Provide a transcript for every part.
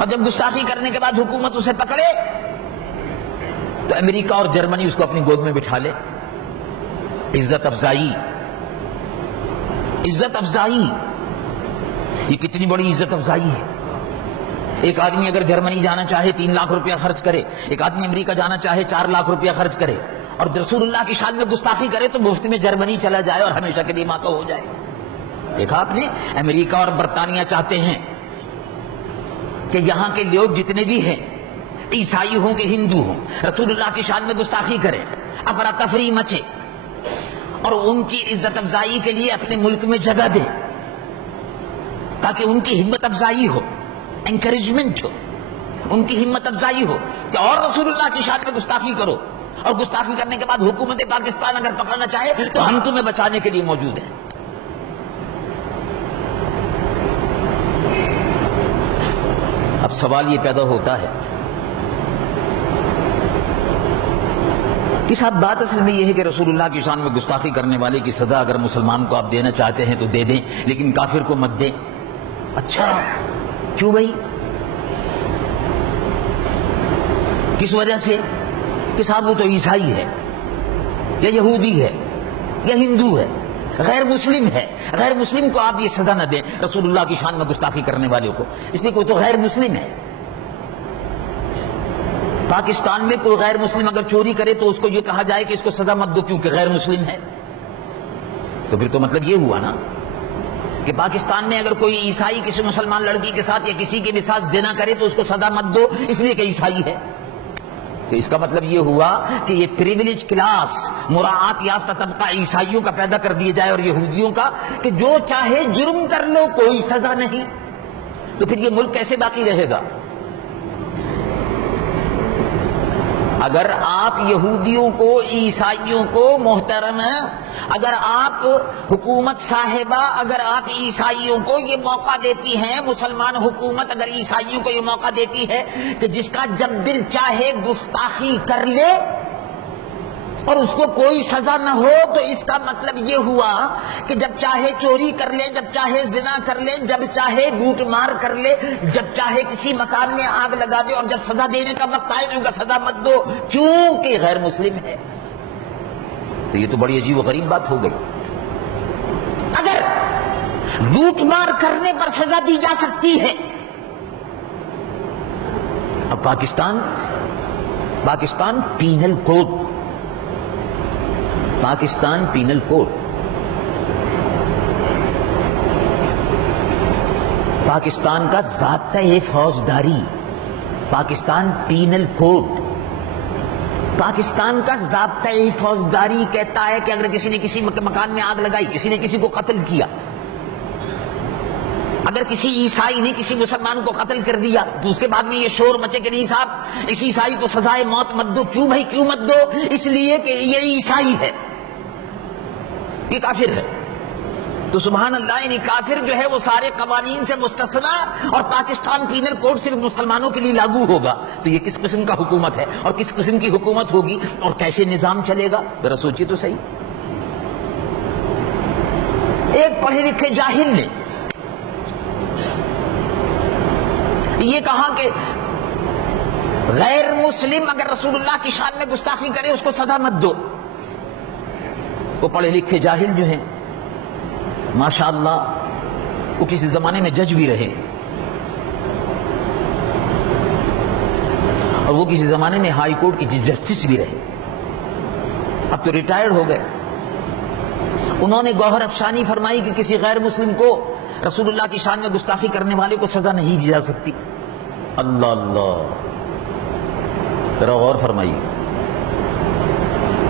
اور جب گستاخی کرنے کے بعد حکومت اسے پکڑے تو امریکہ اور جرمنی اس کو اپنی گود میں بٹھا لے. عزت افزائی، عزت افزائی، یہ کتنی بڑی عزت افزائی ہے. ایک آدمی اگر جرمنی جانا چاہے 3 لاکھ روپیہ خرچ کرے، ایک آدمی امریکہ جانا چاہے 4 لاکھ روپیہ خرچ کرے، اور رسول اللہ کی شان میں گستاخی کرے تو مفت میں جرمنی چلا جائے اور ہمیشہ کے لیے ماتو ہو جائے. دیکھا آپ نے، امریکہ اور برطانیہ چاہتے ہیں کہ یہاں کے لوگ جتنے بھی ہیں، عیسائی ہوں کہ ہندو ہوں، رسول اللہ کی شان میں گستاخی کریں، افراتفری مچے، اور ان کی عزت افزائی کے لیے اپنے ملک میں جگہ دیں تاکہ ان کی ہمت افزائی ہو، انکریجمنٹ ہو، ان کی ہمت افزائی ہو کہ اور رسول اللہ کی شان میں گستاخی کرو، اور گستاخی کرنے کے بعد حکومت پاکستان اگر پکڑنا چاہے تو ہم تمہیں بچانے کے لیے موجود ہیں. اب سوال یہ پیدا ہوتا ہے کہ صاحب بات اصل میں یہ ہے کہ رسول اللہ کی شان میں گستاخی کرنے والے کی سزا اگر مسلمان کو آپ دینا چاہتے ہیں تو دے دیں، لیکن کافر کو مت دیں. اچھا کیوں بھائی؟ کس وجہ سے؟ کہ صاحب وہ تو عیسائی ہے یا یہودی ہے یا ہندو ہے، غیر مسلم ہے، غیر مسلم کو آپ یہ سزا نہ دیں رسول اللہ کی شان میں گستاخی کرنے والوں کو، اس لیے کوئی تو غیر مسلم ہے. پاکستان میں کوئی غیر مسلم اگر چوری کرے تو اس کو یہ کہا جائے کہ اس کو سزا مت دو کیونکہ غیر مسلم ہے. تو پھر تو مطلب یہ ہوا نا کہ پاکستان میں اگر کوئی عیسائی کسی مسلمان لڑکی کے ساتھ یا کسی کے بھی ساتھ زنا کرے تو اس کو سزا مت دو اس لیے کہ عیسائی ہے. تو اس کا مطلب یہ ہوا کہ یہ پریویلیج کلاس، مراعات یافتہ طبقہ عیسائیوں کا پیدا کر دیا جائے اور یہودیوں کا کہ جو چاہے جرم کر لو کوئی سزا نہیں. تو پھر یہ ملک کیسے باقی رہے گا؟ اگر آپ یہودیوں کو، عیسائیوں کو محترم، اگر آپ حکومت صاحبہ، اگر آپ عیسائیوں کو یہ موقع دیتی ہیں، مسلمان حکومت اگر عیسائیوں کو یہ موقع دیتی ہے کہ جس کا جب دل چاہے گستاخی کر لے اور اس کو کوئی سزا نہ ہو، تو اس کا مطلب یہ ہوا کہ جب چاہے چوری کر لے، جب چاہے زنا کر لے، جب چاہے لوٹ مار کر لے، جب چاہے کسی مکان میں آگ لگا دے، اور جب سزا دینے کا وقت آئے تو ان کا سزا مت دو کیونکہ غیر مسلم ہے. تو یہ تو بڑی عجیب و غریب بات ہو گئی. اگر لوٹ مار کرنے پر سزا دی جا سکتی ہے، اب Pakistan penal code, Pakistan penal code, Pakistan کا ضابطۂ فوجداری، پاکستان پینل کوڈ، پاکستان کا ضابطۂ فوجداری کہتا ہے کہ اگر کسی نے کسی مکان میں آگ لگائی، کسی نے کسی کو قتل کیا، اگر کسی عیسائی نے کسی مسلمان کو قتل کر دیا تو اس کے بعد میں یہ شور مچے کہ نہیں صاحب اس عیسائی کو سزائے موت مت دو. کیوں بھائی کیوں مت دو؟ اس لیے کہ یہ عیسائی ہے، یہ کافر ہے. تو سبحان اللہ، یعنی کافر جو ہے وہ سارے قوانین سے مستثنا، اور پاکستان پینل کوڈ صرف مسلمانوں کے لیے لاگو ہوگا. تو یہ کس قسم کا حکومت ہے اور کس قسم کی حکومت ہوگی اور کیسے نظام چلے گا؟ ذرا سوچیے تو صحیح. ایک پڑھے لکھے جاہل نے یہ کہا کہ غیر مسلم اگر رسول اللہ کی شان میں گستاخی کرے اس کو سزا مت دو. وہ پڑھے لکھے جاہل جو ہیں ماشاءاللہ وہ کسی زمانے میں جج بھی رہے اور وہ کسی زمانے میں ہائی کورٹ کی جسٹس بھی رہے، اب تو ریٹائرڈ ہو گئے. انہوں نے گوہر افشانی فرمائی کہ کسی غیر مسلم کو رسول اللہ کی شان میں گستاخی کرنے والے کو سزا نہیں دی جا سکتی. اللہ اللہ، ذرا غور فرمائیے،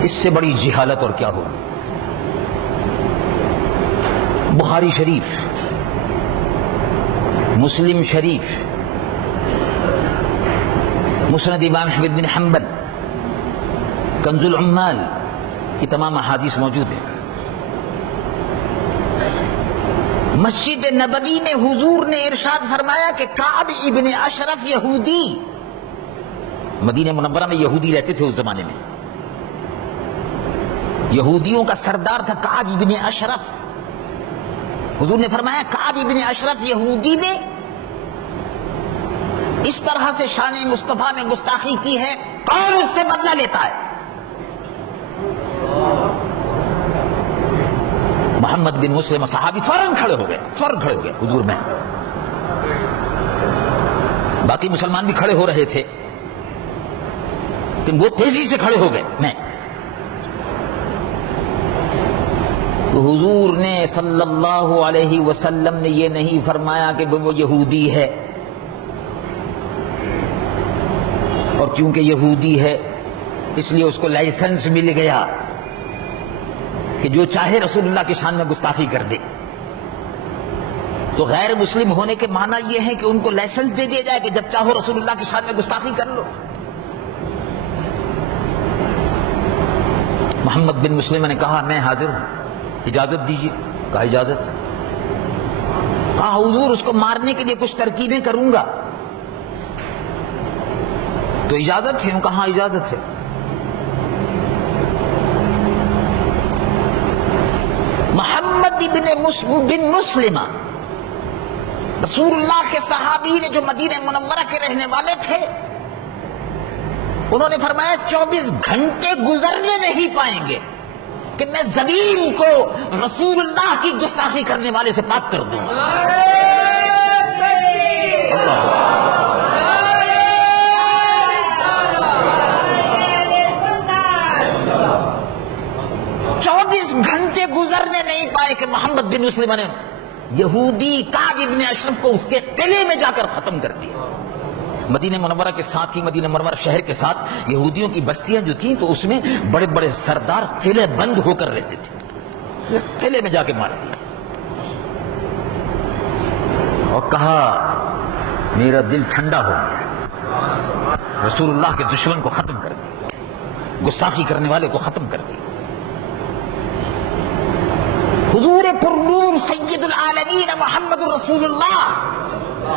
اس سے بڑی جہالت اور کیا ہوگی؟ بخاری شریف، مسلم شریف، مسند امام احمد بن حنبل، کنز العمال، یہ تمام احادیث موجود ہیں. مسجد نبوی میں حضور نے ارشاد فرمایا کہ کعب ابن اشرف یہودی، مدینہ منورہ میں یہودی رہتے تھے اس زمانے میں، یہودیوں کا سردار تھا کعب ابن اشرف. حضور نے فرمایا کعب ابن اشرف یہودی نے اس طرح سے شان مصطفیٰ میں گستاخی کی ہے، کون اس سے بدلہ لیتا ہے؟ محمد بن مسلم صحابی فوراً کھڑے ہو گئے، حضور میں. باقی مسلمان بھی کھڑے ہو رہے تھے لیکن وہ تیزی سے کھڑے ہو گئے. میں تو حضور نے صلی اللہ علیہ وسلم نے یہ نہیں فرمایا کہ وہ یہودی ہے، اور کیونکہ یہودی ہے اس لیے اس کو لائسنس مل گیا کہ جو چاہے رسول اللہ کی شان میں گستاخی کر دے. تو غیر مسلم ہونے کے معنی یہ ہے کہ ان کو لائسنس دے دیا جائے کہ جب چاہو رسول اللہ کی شان میں گستاخی کر لو. محمد بن مسلم نے کہا میں حاضر ہوں، اجازت دیجیے. کہا اجازت. کہا حضور اس کو مارنے کے لیے کچھ ترکیبیں کروں گا تو اجازت ہے؟ کہا اجازت ہے. محمد بن مسلمہ رسول اللہ کے صحابی نے جو مدینہ منورہ کے رہنے والے تھے، انہوں نے فرمایا 24 گھنٹے گزرنے نہیں پائیں گے کہ میں زمین کو رسول اللہ کی گستاخی کرنے والے سے پاک کر دوں گا. 24 گھنٹے گزرنے نہیں پائے کہ محمد بن مسلمہ نے یہودی کعب بن اشرف کو اس کے قلعے میں جا کر ختم کر دیا. مدینہ منورہ کے ساتھ ہی مدینہ منورہ شہر کے ساتھ یہودیوں کی بستیاں جو تھیں تو اس میں بڑے بڑے سردار قلعے بند ہو کر رہتے تھے. قلعے میں جا کے مار دیا اور کہا میرا دل ٹھنڈا ہو گیا، رسول اللہ کے دشمن کو ختم کر دیا، گستاخی کرنے والے کو ختم کر دیا. حضور پر نور سید العالمین محمد رسول اللہ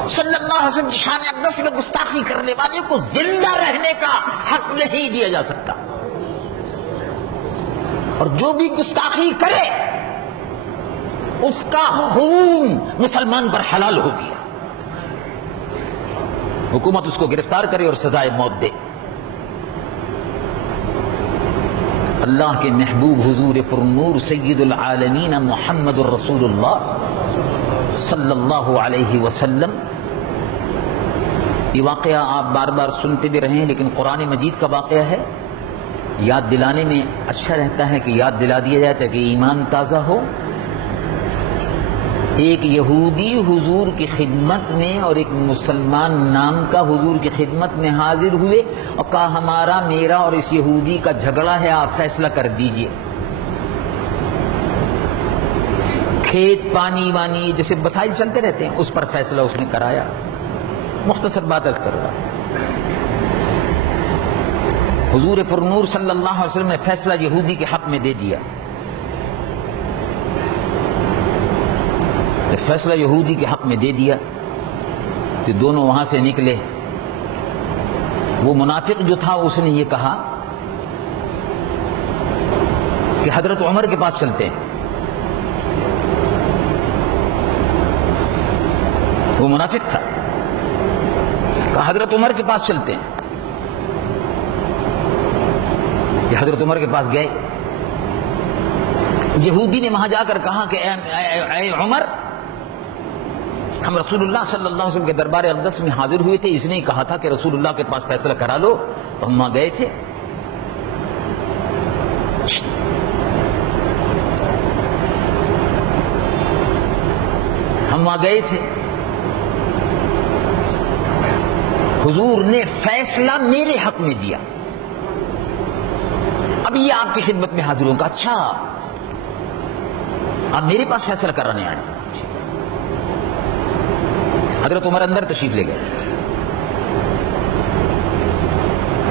صلی اللہ علیہ وسلم کی شان اقدس میں گستاخی کرنے والے کو زندہ رہنے کا حق نہیں دیا جا سکتا، اور جو بھی گستاخی کرے اس کا خون مسلمان پر حلال ہو گیا. حکومت اس کو گرفتار کرے اور سزائے موت دے. اللہ کے محبوب حضور پر نور سید العالمین محمد الرسول اللہ صلی اللہ علیہ وسلم. یہ واقعہ آپ بار بار سنتے بھی رہے ہیں لیکن قرآن مجید کا واقعہ ہے، یاد دلانے میں اچھا رہتا ہے کہ یاد دلا دیا جائے تاکہ ایمان تازہ ہو. ایک یہودی حضور کی خدمت میں اور ایک مسلمان نام کا حضور کی خدمت میں حاضر ہوئے اور کہا ہمارا میرا اور اس یہودی کا جھگڑا ہے، آپ فیصلہ کر دیجئے. کھیت پانی وانی جیسے مسائل چلتے رہتے ہیں اس پر فیصلہ اس نے کرایا. مختصر بات عرض کر رہا ہوں. حضور پر نور صلی اللہ علیہ وسلم نے فیصلہ یہودی کے حق میں دے دیا. فیصلہ یہودی کے حق میں دے دیا تو دونوں وہاں سے نکلے. وہ منافق جو تھا اس نے یہ کہا کہ حضرت عمر کے پاس چلتے ہیں. وہ منافق تھا، کہا حضرت عمر کے پاس چلتے ہیں. کہ حضرت عمر کے پاس گئے. یہودی نے وہاں جا کر کہا کہ اے عمر، ہم رسول اللہ صلی اللہ علیہ وسلم کے دربار اقدس میں حاضر ہوئے تھے، اس نے کہا تھا کہ رسول اللہ کے پاس فیصلہ کرا لو، تو ہم وہاں گئے تھے. حضور نے فیصلہ میرے حق میں دیا، اب یہ آپ کی خدمت میں حاضر ہوں. اچھا آپ میرے پاس فیصلہ کرانے آئے. حضرت عمر اندر تشریف لے گئے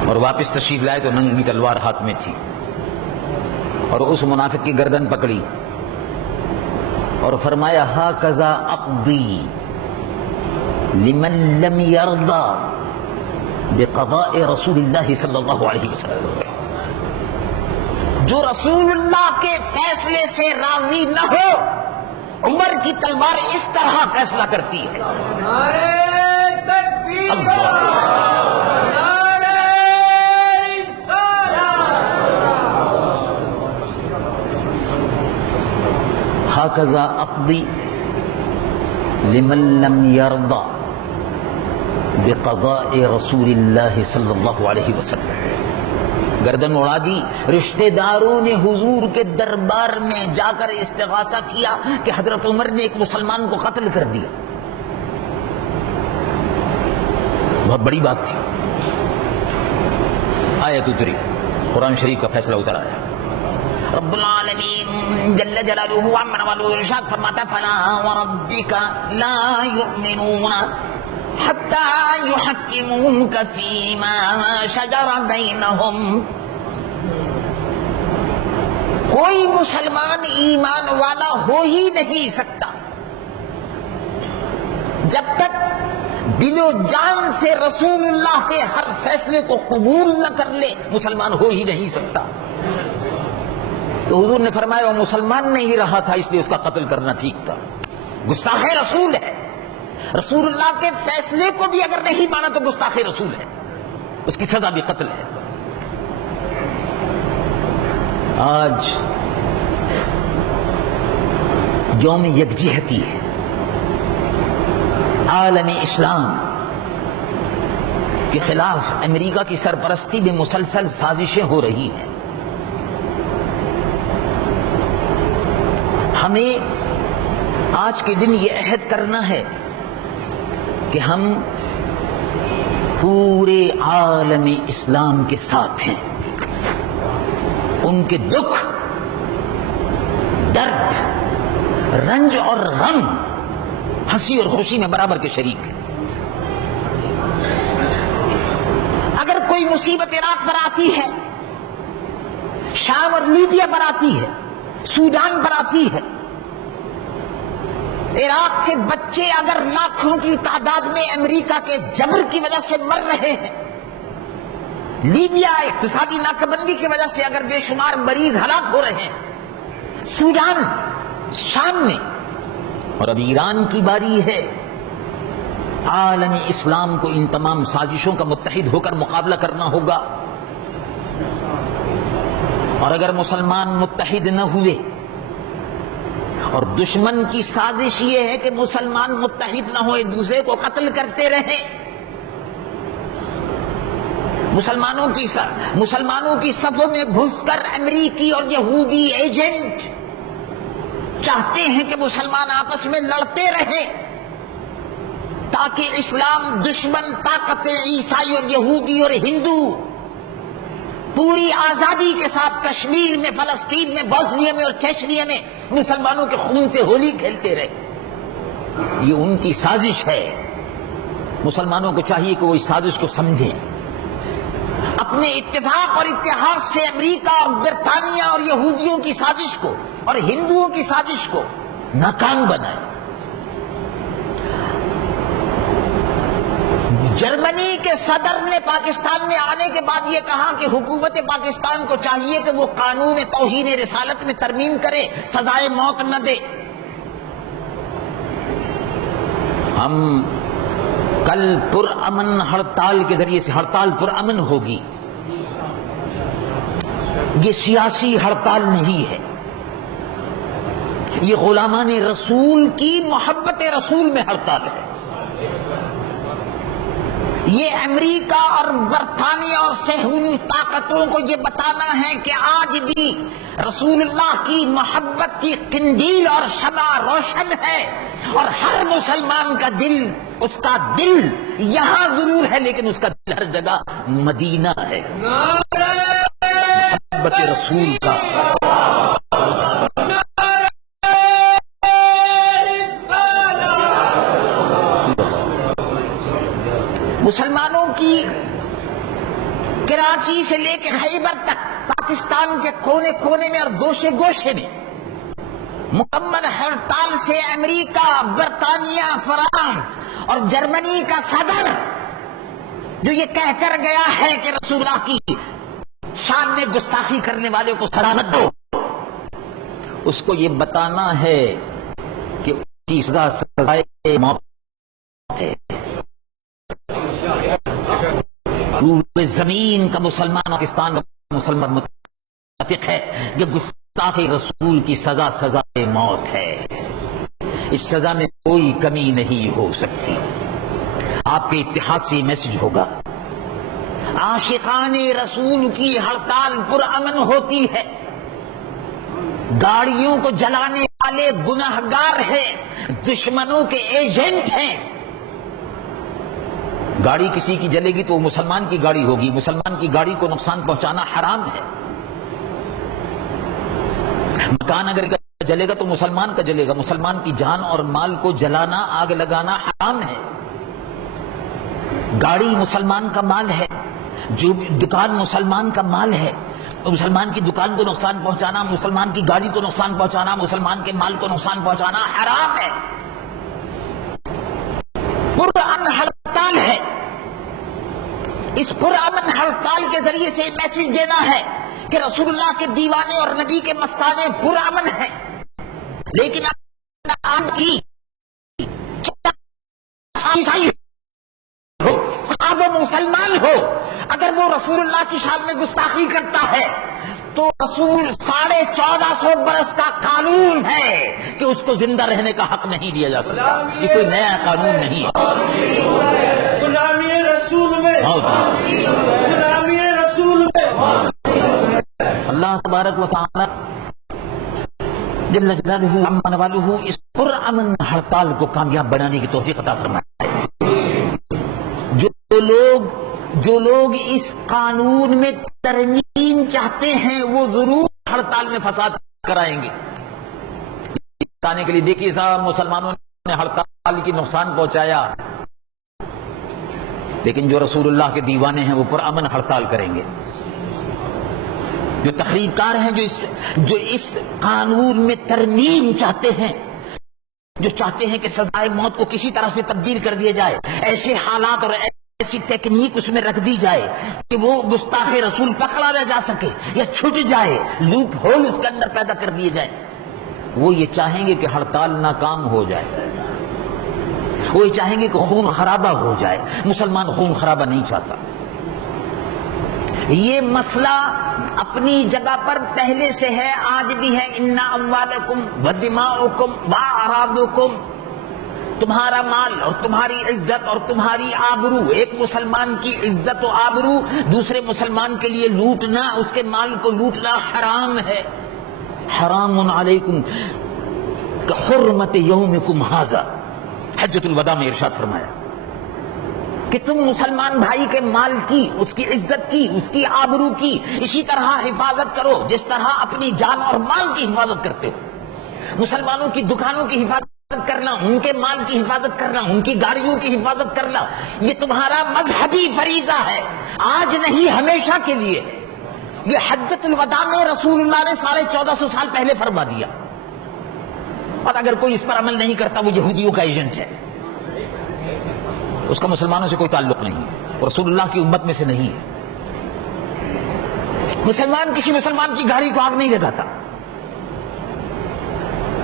اور واپس تشریف لائے تو ننگی تلوار ہاتھ میں تھی اور اس منافق کی گردن پکڑی اور فرمایا ہاکذا اقضی لمن لم یرضى بقضاء رسول اللہ صلی اللہ علیہ وسلم. جو رسول اللہ کے فیصلے سے راضی نہ ہو، عمر کی تلوار اس طرح فیصلہ کرتی ہے. ہاکذا اقضی لمن لم یرضى بقضاء رسول اللہ صلی اللہ علیہ وسلم. گردن اڑا دی. رشتہ داروں نے حضور کے دربار میں جا کر استغاثہ کیا کہ حضرت عمر نے ایک مسلمان کو قتل کر دیا. بہت بڑی بات تھی. آیت اتری, قرآن شریف کا فیصلہ اتر آیا. رب العالمین جل جلالہ عمن والو ارشاد فرماتا ہے فلا وربک لا یؤمنون حتی یحکموک فیما شجر بینہم. کوئی مسلمان ایمان والا ہو ہی نہیں سکتا جب تک دل و جان سے رسول اللہ کے ہر فیصلے کو قبول نہ کر لے. مسلمان ہو ہی نہیں سکتا. تو حضور نے فرمایا وہ مسلمان نہیں رہا تھا اس لیے اس کا قتل کرنا ٹھیک تھا. گستاخ رسول ہے. رسول اللہ کے فیصلے کو بھی اگر نہیں مانا تو گستاخ رسول ہے, اس کی سزا بھی قتل ہے. آج یوم یکجہتی ہے. عالم اسلام کے خلاف امریکہ کی سرپرستی میں مسلسل سازشیں ہو رہی ہیں. ہمیں آج کے دن یہ عہد کرنا ہے کہ ہم پورے عالم اسلام کے ساتھ ہیں. ان کے دکھ, درد, رنج اور غم, ہنسی اور خوشی میں برابر کے شریک ہیں. اگر کوئی مصیبت عراق پر آتی ہے, شام اور لیبیا پر آتی ہے, سوڈان پر آتی ہے, عراق کے بچے اگر لاکھوں کی تعداد میں امریکہ کے جبر کی وجہ سے مر رہے ہیں, لیبیا اقتصادی ناکہ بندی کی وجہ سے اگر بے شمار مریض ہلاک ہو رہے ہیں, سوڈان, شام میں, اور اب ایران کی باری ہے. عالم اسلام کو ان تمام سازشوں کا متحد ہو کر مقابلہ کرنا ہوگا. اور اگر مسلمان متحد نہ ہوئے, اور دشمن کی سازش یہ ہے کہ مسلمان متحد نہ ہو, ایک دوسرے کو قتل کرتے رہیں. مسلمانوں کی صفوں میں گھس کر امریکی اور یہودی ایجنٹ چاہتے ہیں کہ مسلمان آپس میں لڑتے رہیں تاکہ اسلام دشمن طاقت عیسائی اور یہودی اور ہندو پوری آزادی کے ساتھ کشمیر میں, فلسطین میں, بوسنیا میں اور چیچنیا میں مسلمانوں کے خون سے ہولی کھیلتے رہے. یہ ان کی سازش ہے. مسلمانوں کو چاہیے کہ وہ اس سازش کو سمجھیں, اپنے اتفاق اور اتحاد سے امریکہ اور برطانیہ اور یہودیوں کی سازش کو اور ہندوؤں کی سازش کو ناکام بنائیں. جرمنی کے صدر نے پاکستان میں آنے کے بعد یہ کہا کہ حکومت پاکستان کو چاہیے کہ وہ قانون توہین رسالت میں ترمیم کرے, سزائے موت نہ دے. ہم کل پرامن ہڑتال کے ذریعے سے, ہڑتال پرامن ہوگی, یہ سیاسی ہڑتال نہیں ہے, یہ غلامان رسول کی محبت رسول میں ہڑتال ہے. یہ امریکہ اور برطانیہ اور صہیونی طاقتوں کو یہ بتانا ہے کہ آج بھی رسول اللہ کی محبت کی قندیل اور شمع روشن ہے, اور ہر مسلمان کا دل, اس کا دل یہاں ضرور ہے لیکن اس کا دل ہر جگہ مدینہ ہے. محبت رسول کا مسلمانوں کی کراچی سے لے کے خیبر تک, پاکستان کے کونے کونے میں اور گوشے گوشے میں مکمل ہڑتال سے امریکہ, برطانیہ, فرانس اور جرمنی کا صدر جو یہ کہہ کر گیا ہے کہ رسول اللہ کی شان میں گستاخی کرنے والے کو سلامت دو, اس کو یہ بتانا ہے کہ اس کی سزائے موت ہے. روئے زمین کا مسلمان، پاکستان کا مسلمان متفق ہے کہ گستاخ رسول کی سزا سزائے موت ہے، اس سزا میں کوئی کمی نہیں ہو سکتی۔ آپ کے اتحاد سے یہ میسج ہوگا، عاشقان رسول کی ہڑتال پرامن ہوتی ہے، گاڑیوں کو جلانے والے گناہگار ہیں، دشمنوں کے ایجنٹ ہیں۔ گاڑی کسی کی جلے گی تو وہ مسلمان کی گاڑی ہوگی، مسلمان کی گاڑی کو نقصان پہنچانا حرام ہے۔ مکان اگر جلے گا تو مسلمان کا جلے گا، مسلمان کی جان اور مال کو جلانا، آگ لگانا حرام ہے۔ گاڑی مسلمان کا مال ہے، جو دکان مسلمان کا مال ہے، مسلمان کی دکان کو نقصان پہنچانا، مسلمان کی گاڑی کو نقصان پہنچانا، مسلمان کے مال کو نقصان پہنچانا حرام ہے۔ پرامن ہڑتال ہے، اس پرامن ہڑتال کے ذریعے سے میسج دینا ہے کہ رسول اللہ کے دیوانے اور نبی کے مستانے پرامن ہیں، لیکن آپ کی عیسائی ہو، اب وہ مسلمان ہو، اگر وہ رسول اللہ کی شان میں گستاخی کرتا ہے تو رسول 1450 برس کا قانون ہے کہ اس کو زندہ رہنے کا حق نہیں دیا جا سکتا۔ یہ کوئی نیا قانون نہیں ہے۔ غلامی رسول میں، غلامی رسول میں اللہ تبارک و تعالی جل جلالہ عما نوالہ اس پرامن ہڑتال کو کامیاب بنانے کی توفیق عطا فرمائے۔ جو لوگ اس قانون میں ترمیم چاہتے ہیں وہ ضرور ہڑتال میں فساد کرائیں گے۔ بتانے کے لیے دیکھیے صاحب، مسلمانوں نے ہڑتال کی نقصان پہنچایا، لیکن جو رسول اللہ کے دیوانے ہیں وہ پرامن ہڑتال کریں گے۔ جو تحریک کار ہیں، جو اس قانون میں ترمیم چاہتے ہیں، جو چاہتے ہیں کہ سزائے موت کو کسی طرح سے تبدیل کر دیا جائے، ایسے حالات اور ایسی ٹیکنیک اس میں رکھ دی جائے کہ وہ گستاخ رسول پکڑا نہ جا سکے یا چھٹ جائے، لوپ ہول اس کے اندر پیدا کر دیے جائے، وہ یہ چاہیں گے کہ ہڑتال ناکام ہو جائے، وہ یہ چاہیں گے کہ خون خرابہ ہو جائے۔ مسلمان خون خرابہ نہیں چاہتا۔ یہ مسئلہ اپنی جگہ پر پہلے سے ہے، آج بھی ہے۔ ان اموالکم ودماؤکم واعراضکم، تمہارا مال اور تمہاری عزت اور تمہاری آبرو، ایک مسلمان کی عزت و آبرو دوسرے مسلمان کے لیے لوٹنا، اس کے مال کو لوٹنا حرام ہے۔ حرام علیکم کحرمت یومکم ھذا، حجۃ الوداع میں ارشاد فرمایا کہ تم مسلمان بھائی کے مال کی، اس کی عزت کی، اس کی آبرو کی اسی طرح حفاظت کرو جس طرح اپنی جان اور مال کی حفاظت کرتے ہو۔ مسلمانوں کی دکانوں کی حفاظت کرنا، ان کے مال کی حفاظت کرنا، ان کی گاڑیوں کی حفاظت کرنا، یہ تمہارا مذہبی فریضہ ہے، آج نہیں ہمیشہ کے لیے۔ یہ حجۃ الوداع میں رسول اللہ نے 1450 سال پہلے فرما دیا، اور اگر کوئی اس پر عمل نہیں کرتا وہ یہودیوں کا ایجنٹ ہے، اس کا مسلمانوں سے کوئی تعلق نہیں ہے، رسول اللہ کی امت میں سے نہیں ہے۔ مسلمان کسی مسلمان کی گاڑی کو آگ نہیں لگاتا،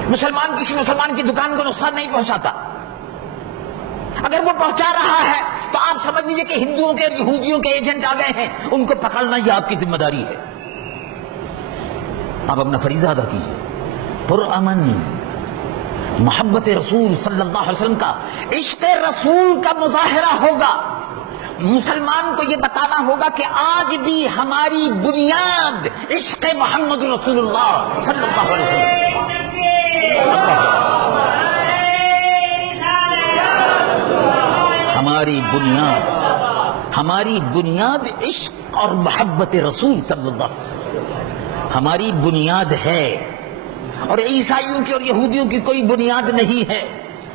مسلمان کسی مسلمان کی دکان کو نقصان نہیں پہنچاتا۔ اگر وہ پہنچا رہا ہے تو آپ سمجھ لیجئے کہ ہندوؤں کے اور یہودیوں کے ایجنٹ آ گئے ہیں، ان کو پکڑنا یہ آپ کی ذمہ داری ہے۔ آپ اپنا فریضہ ادا کیجیے، پرامن محبت رسول صلی اللہ علیہ وسلم کا، عشق رسول کا مظاہرہ ہوگا۔ مسلمان کو یہ بتانا ہوگا کہ آج بھی ہماری بنیاد عشق محمد رسول اللہ صلی اللہ علیہ وسلم، ہماری بنیاد عشق اور محبت رسول صلی اللہ علیہ وسلم ہماری بنیاد ہے، اور عیسائیوں کی اور یہودیوں کی کوئی بنیاد نہیں ہے۔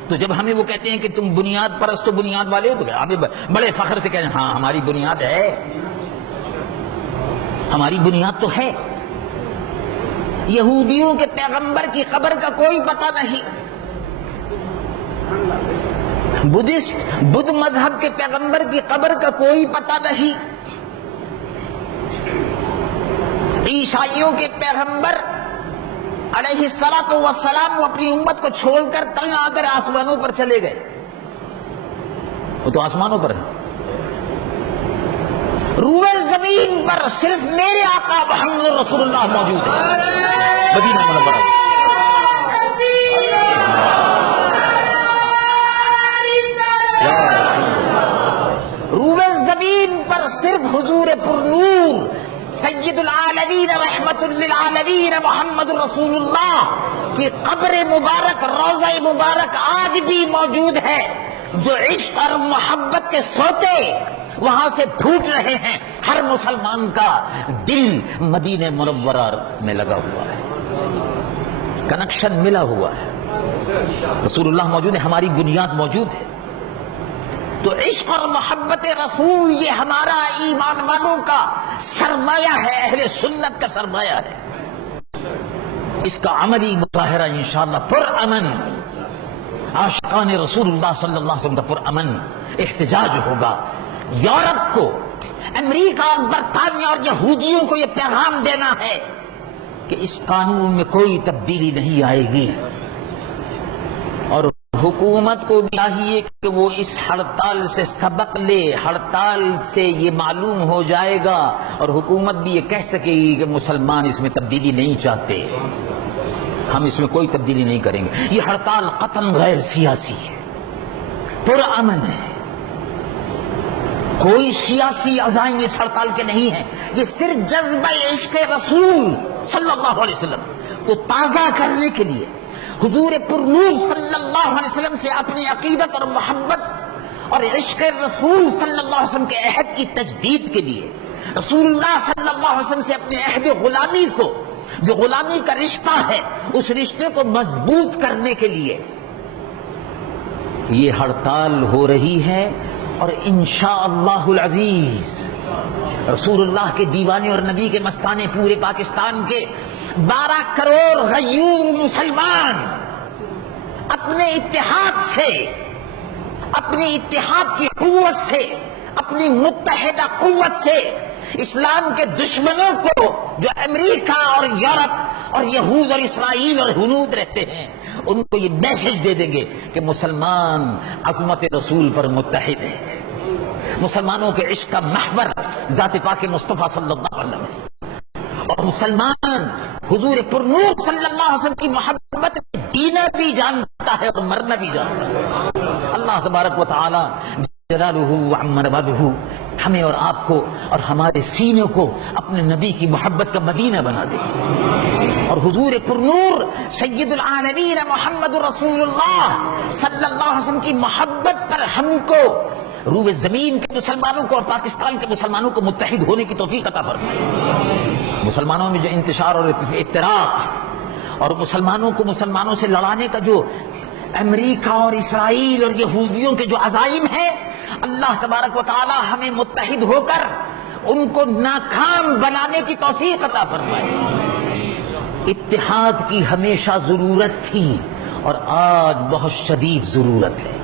تو جب ہمیں وہ کہتے ہیں کہ تم بنیاد پرست و بنیاد والے ہو، تو آپ بڑے فخر سے کہیں ہاں ہماری بنیاد ہے، ہماری بنیاد تو ہے۔ یہودیوں کے پیغمبر کی قبر کا کوئی پتہ نہیں، بدھ مذہب کے پیغمبر کی قبر کا کوئی پتہ نہیں، عیسائیوں کے پیغمبر علیہ الصلوۃ والسلام وہ اپنی امت کو چھوڑ کر تنگ آ کر آسمانوں پر چلے گئے، وہ تو آسمانوں پر ہے، روئے زمین پر صرف میرے آقا محمد رسول اللہ موجود ہے مدینہ منورہ میں۔ روئے زمین پر صرف حضور پر نور سید العالمین رحمت للعالمین محمد رسول اللہ کی قبر مبارک روضہ مبارک آج بھی موجود ہے۔ جو عشق اور محبت کے سوتے وہاں سے پھوٹ رہے ہیں، ہر مسلمان کا دل مدینہ منورہ میں لگا ہوا ہے، کنیکشن ملا ہوا ہے، رسول اللہ موجود ہے، ہماری بنیاد موجود ہے۔ تو عشق اور محبت رسول یہ ہمارا ایمان والوں کا سرمایہ ہے، اہل سنت کا سرمایہ ہے۔ اس کا عملی مظاہرہ انشاءاللہ پرامن عاشقان رسول اللہ صلی اللہ علیہ وسلم کا پرامن احتجاج ہوگا۔ یورپ کو، امریکہ اور برطانیہ اور یہودیوں کو یہ پیغام دینا ہے کہ اس قانون میں کوئی تبدیلی نہیں آئے گی، اور حکومت کو بھی چاہیے کہ وہ اس ہڑتال سے سبق لے، ہڑتال سے یہ معلوم ہو جائے گا اور حکومت بھی یہ کہہ سکے گی کہ مسلمان اس میں تبدیلی نہیں چاہتے، ہم اس میں کوئی تبدیلی نہیں کریں گے۔ یہ ہڑتال قطعاً غیر سیاسی ہے، پرامن ہے، کوئی سیاسی عزائم اس ہڑتال کے نہیں ہیں، یہ صرف جذبہ عشق رسول صلی اللہ علیہ وسلم کو تازہ کرنے کے لیے، حضور پرنور صلی اللہ علیہ وسلم سے اپنی عقیدت اور محبت اور عشق رسول صلی اللہ علیہ وسلم کے عہد کی تجدید کے لیے، رسول اللہ صلی اللہ علیہ وسلم سے اپنے عہد غلامی کو، جو غلامی کا رشتہ ہے، اس رشتے کو مضبوط کرنے کے لیے یہ ہڑتال ہو رہی ہے۔ اور انشاءاللہ العزیز رسول اللہ کے دیوانے اور نبی کے مستانے پورے پاکستان کے 12 کروڑ غیور مسلمان اپنے اتحاد سے، اپنی اتحاد کی قوت سے، اپنی متحدہ قوت سے اسلام کے دشمنوں کو، جو امریکہ اور یورپ اور یہود اور اسرائیل اور ہنود رہتے ہیں، ان کو یہ میسج دے دیں گے کہ مسلمان عظمت رسول پر متحد ہے، مسلمانوں کے عشق کا محور ذات پاک مصطفیٰ صلی اللہ علیہ وسلم، اور مسلمان حضور پرنور صلی اللہ علیہ وسلم کی محبت میں جینا بھی جانتا ہے اور مرنا بھی جانتا ہے۔ اللہ تبارک و تعالی جلالہ وعم نوالہ ہمیں اور آپ کو اور ہمارے سینوں کو اپنے نبی کی محبت کا مدینہ بنا دے، اور حضور پرنور سید العالمین محمد رسول اللہ صلی اللہ علیہ وسلم کی محبت پر ہم کو، روئے زمین کے مسلمانوں کو اور پاکستان کے مسلمانوں کو متحد ہونے کی توفیق عطا فرمائے۔ مسلمانوں میں جو انتشار اور افتراق اور مسلمانوں کو مسلمانوں سے لڑانے کا جو امریکہ اور اسرائیل اور یہودیوں کے جو عزائم ہیں، اللہ تبارک و تعالی ہمیں متحد ہو کر ان کو ناکام بنانے کی توفیق عطا فرمائے۔ اتحاد کی ہمیشہ ضرورت تھی اور آج بہت شدید ضرورت ہے،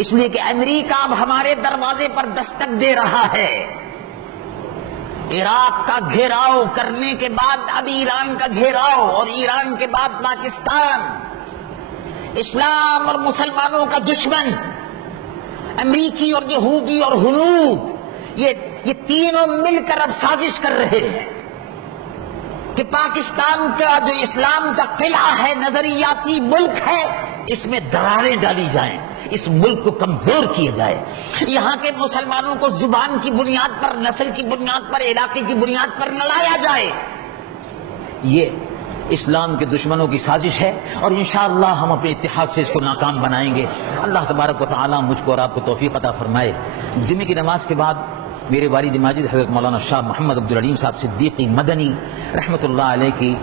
اس لیے کہ امریکہ اب ہمارے دروازے پر دستک دے رہا ہے۔ عراق کا گھیراؤ کرنے کے بعد اب ایران کا گھیراؤ، اور ایران کے بعد پاکستان، اسلام اور مسلمانوں کا دشمن امریکی اور یہودی اور ہنود، یہ تینوں مل کر اب سازش کر رہے ہیں کہ پاکستان کا جو اسلام کا قلعہ ہے، نظریاتی ملک ہے، اس میں دراریں ڈالی جائیں، اس ملک کو کمزور کیا جائے، یہاں کے مسلمانوں کو زبان کی بنیاد پر، نسل کی بنیاد پر، علاقے کی بنیاد پر لڑایا جائے۔ یہ اسلام کے دشمنوں کی سازش ہے، اور انشاءاللہ ہم اپنے اتحاد سے اس کو ناکام بنائیں گے۔ اللہ تبارک و تعالی مجھ کو اور آپ کو توفیق عطا فرمائے۔ جمعے کی نماز کے بعد میرے والد ماجد حضرت مولانا شاہ محمد عبدالعلیم صاحب صدیقی مدنی رحمۃ اللہ علیہ کی